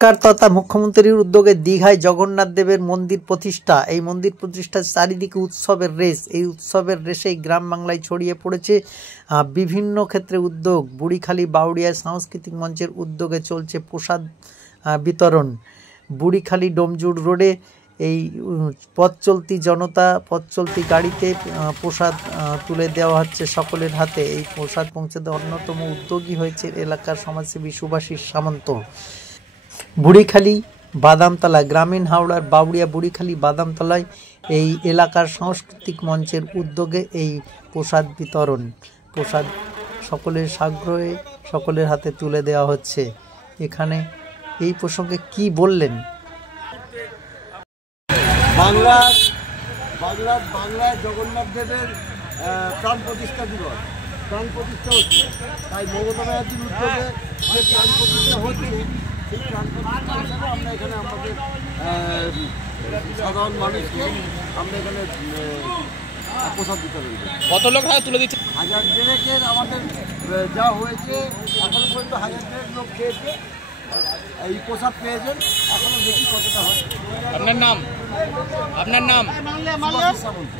সরকার তথা মুখ্যমন্ত্রীর উদ্যোগে দীঘায় জগন্নাথ দেবের মন্দির প্রতিষ্ঠা। এই মন্দির প্রতিষ্ঠার চারিদিকে উৎসবের রেশ। এই উৎসবের রেশেই গ্রাম বাংলায় ছড়িয়ে পড়েছে বিভিন্ন ক্ষেত্রে উদ্যোগ। বুড়িখালি বাউড়িয়ায় সাংস্কৃতিক মঞ্চের উদ্যোগে চলছে প্রসাদ বিতরণ। বুড়িখালি ডোমজুড় রোডে এই পথ চলতি গাড়িতে প্রসাদ তুলে দেওয়া হচ্ছে সকলের হাতে। এই প্রসাদ পৌঁছে দেওয়ার অন্যতম উদ্যোগী হয়েছে এলাকার সমাজসেবী সুভাষিস সামন্ত। বুড়িখালি বাদামতলা, গ্রামীণ হাওড়ার বাউড়িয়া বুড়িখালি বাদামতলায় এই এলাকার সাংস্কৃতিক মঞ্চের উদ্যোগে এই প্রসাদ বিতরণ। প্রসাদ সকলের সাগ্রহে সকলের হাতে তুলে দেওয়া হচ্ছে। এখানে এই প্রসঙ্গে কি বললেন? বাংলায় জগন্নাথ দেবের প্রাণ প্রতিষ্ঠা দিবস, প্রাণ প্রতিষ্ঠা হচ্ছে। তাই মমতা ব্যানার্জির উদ্যোগে যে প্রাণ প্রতিষ্ঠা হচ্ছে, সেই প্রাণ প্রতিষ্ঠা হিসাবে আমরা এখানে আমাদের সাধারণ মানুষকে আমরা এখানে প্রসাদ বিতরণ করি। কত লোক তুলে দিচ্ছে? 1000 আমাদের যা হয়েছে এখনো পর্যন্ত 1000 লোক খেয়েছে, এই প্রসাদ পেয়েছেন। এখনো দেখি কতটা হয়। আপনার নাম? সুভাষিস সামন্ত।